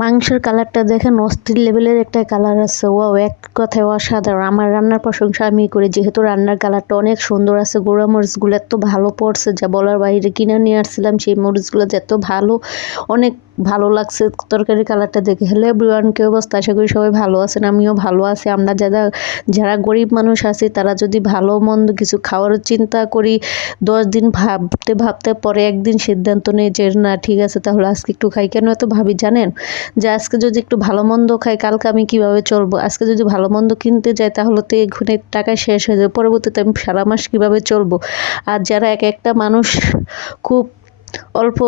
মাংসের কালারটা দেখেন অস্থির লেভেলের একটা কালার আছে। ওয়াও, এক কথায় অসাধারণ। আমার রান্নার প্রশংসা আমি করি, যেহেতু রান্নার কালারটা অনেক সুন্দর আছে। গুঁড়া মরিচগুলো এত ভালো পড়ছে যা বলার বাইরে। কিনে নিয়ে আসছিলাম সেই মরিচগুলো যে এত ভালো, অনেক ভালো লাগছে তরকারি কালারটা দেখে। হ্যালো এভরিওয়ান, কি অবস্থা? আশা করি সবাই ভালো আছেন, আমিও ভালো আছি। আমরা যারা যারা গরিব মানুষ আছি তারা যদি ভালো মন্দ কিছু খাওয়ার চিন্তা করি, 10 দিন ভাবতে ভাবতে পরে একদিন সিদ্ধান্ত নেই যে না ঠিক আছে তাহলে আজকে একটু খাই। কেন এত ভাবি জানেন? যে আজকে যদি একটু ভালো মন্দ খাই কালকে আমি কিভাবে চলবো। আজকে যদি ভালো মন্দ কিনতে যাই তাহলে তো এক্ষুনি টাকা শেষ হয়ে যাবে, পরবর্তীতে আমি সারা মাস কিভাবে চলবো। আর যারা এক একটা মানুষ খুব অল্প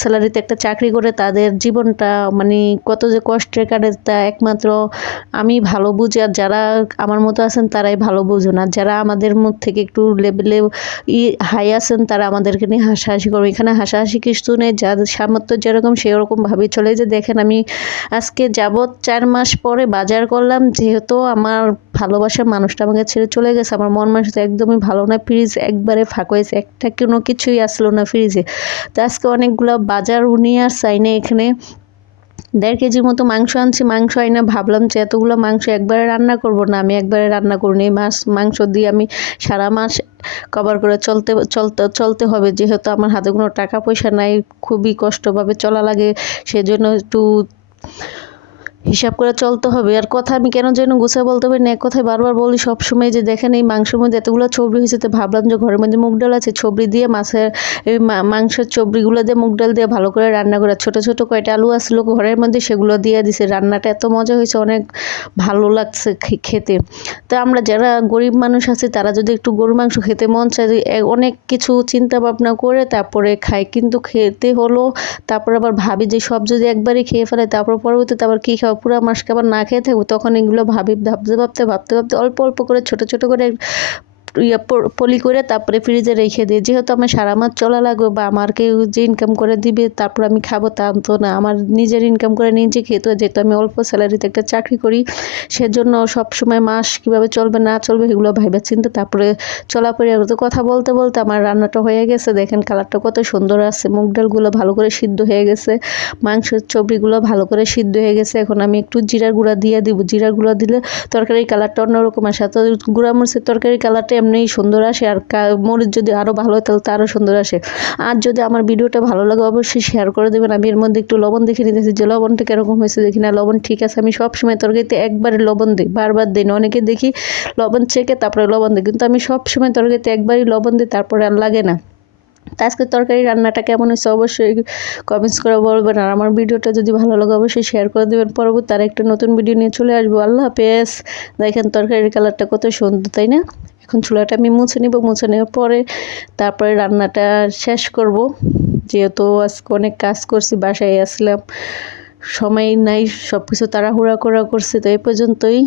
স্যালারিতে একটা চাকরি করে তাদের জীবনটা মানে কত যে কষ্টের কাটে তা একমাত্র আমি ভালো বুঝি। আর যারা আমার মতো আছেন তারাই ভালো বুঝুন। আর যারা আমাদের মধ্যে থেকে একটু লেভেলে হাই আছেন তারা আমাদেরকে নিয়ে হাসাহাসি করবে। এখানে হাসাহাসি কিছু নেই, যাদের সামর্থ্য যেরকম সেরকম ভাবে চলে। যে দেখেন আমি আজকে যাবৎ 4 মাস পরে বাজার করলাম, যেহেতু আমার ভালোবাসার মানুষটা আমাকে ছেড়ে চলে গেছে। আমার মন মানসিকতা একদমই ভালো না, ফ্রিজ একবারে ফাঁকা হয়েছে, একটা কোনো কিছুই আসলো না ফ্রিজে। তো আজকে অনেকগুলো বাজার নিয়ে আর চাই না। এখানে 1.5 কেজির মতো মাংস আনছি। মাংস আইনা ভাবলাম যে এতগুলো মাংস একবারে রান্না করব না, আমি একবারে রান্না করিনি। এই মাংস দিয়ে আমি সারা মাস কভার করে চলতে হবে, যেহেতু আমার হাতে কোনো টাকা পয়সা নাই, খুবই কষ্টভাবে চলা লাগে। সেজন্য একটু হিসাব করে চলতে হবে। আর কথা আমি কেন যেন গুছিয়ে বলতে পারি না, এক কথায় বারবার বলি সবসময়। যে দেখেন এই মাংসের মধ্যে এতগুলো চর্বি হয়েছে, তো ভাবলাম যে ঘরের মধ্যে মুগ ডাল আছে, চর্বি দিয়ে মাছের এই মাংসের চর্বিগুলো দিয়ে মুগ ডাল দিয়ে ভালো করে রান্না করে, ছোট ছোট কয়টা আলু আসলো ঘরের মধ্যে সেগুলো দিয়ে দিছে। রান্নাটা এত মজা হয়েছে, অনেক ভালো লাগছে খেতে। তো আমরা যারা গরিব মানুষ আছি তারা যদি একটু গরুর মাংস খেতে মন চায়, অনেক কিছু চিন্তা ভাবনা করে তারপরে খাই, কিন্তু খেতে হলো। তারপর আবার ভাবি যে সব যদি একবারই খেয়ে ফেলে তারপর পরবর্তীতে আবার কী খাবো, পুরো মাসকে আবার না খেয়ে থাকবো। তখন এগুলো ভাবতে অল্প অল্প করে ছোট ছোট করে পলি করে তারপরে ফ্রিজে রেখে দিই। যেহেতু আমার সারা মাস চলা লাগবে বা আমার কেউ যে ইনকাম করে দিবে তারপর আমি খাবো তা তো না, আমার নিজের ইনকাম করে নিজে খেতে হয়। যেহেতু আমি অল্প স্যালারিতে একটা চাকরি করি, সেজন্য সবসময় মাস কীভাবে চলবে না চলবে এগুলো ভাইবা চিন্তা তারপরে চলাফেরা। তো কথা বলতে বলতে আমার রান্নাটা হয়ে গেছে। দেখেন কালারটা কত সুন্দর আছে, মুগ ডালগুলো ভালো করে সিদ্ধ হয়ে গেছে, মাংসের চর্বিগুলো ভালো করে সিদ্ধ হয়ে গেছে। এখন আমি একটু জিরার গুঁড়া দিয়ে দিব। জিরার গুঁড়া দিলে তরকারির কালারটা অন্যরকম আসে। তো গুঁড়া মরিচের তরকারির কালারটা এমনিই সুন্দর আসে, আর মরিচ যদি আরও ভালো হয় তাহলে তো আরও সুন্দর আসে। আর যদি আমার ভিডিওটা ভালো লাগে অবশ্যই শেয়ার করে দেবেন। আমি এর মধ্যে একটু লবণ দেখে নিতেছি যে লবণটা কীরকম হয়েছে, দেখি না লবণ ঠিক আছে। আমি সবসময় তরকারিতে একবারে লবণ দিই, বারবার দিই না। অনেকে দেখি লবণ চেকে তারপরে লবণ দিই, কিন্তু আমি সবসময় তরকারিতে একবারই লবণ দিই, তারপরে আর লাগে না। তো আজকে তরকারি রান্নাটা কেমন হয়েছে অবশ্যই কমেন্টস করে বলবেন। আর আমার ভিডিওটা যদি ভালো লাগে অবশ্যই শেয়ার করে দেবেন। পরবর্তী আরেকটা নতুন ভিডিও নিয়ে চলে আসবো। আল্লাহ হাফেজ। দেখেন তরকারির কালারটা কত সুন্দর, তাই না? এখন চুলাটা আমি মুছে নিব, মুছে নেওয়ার পরে তারপরে রান্নাটা শেষ করব। যেহেতু আজকে অনেক কাজ করছি, বাসায় আসলাম, সময় নাই, সব কিছু তাড়াহুড়া করছি। তো এই পর্যন্তই।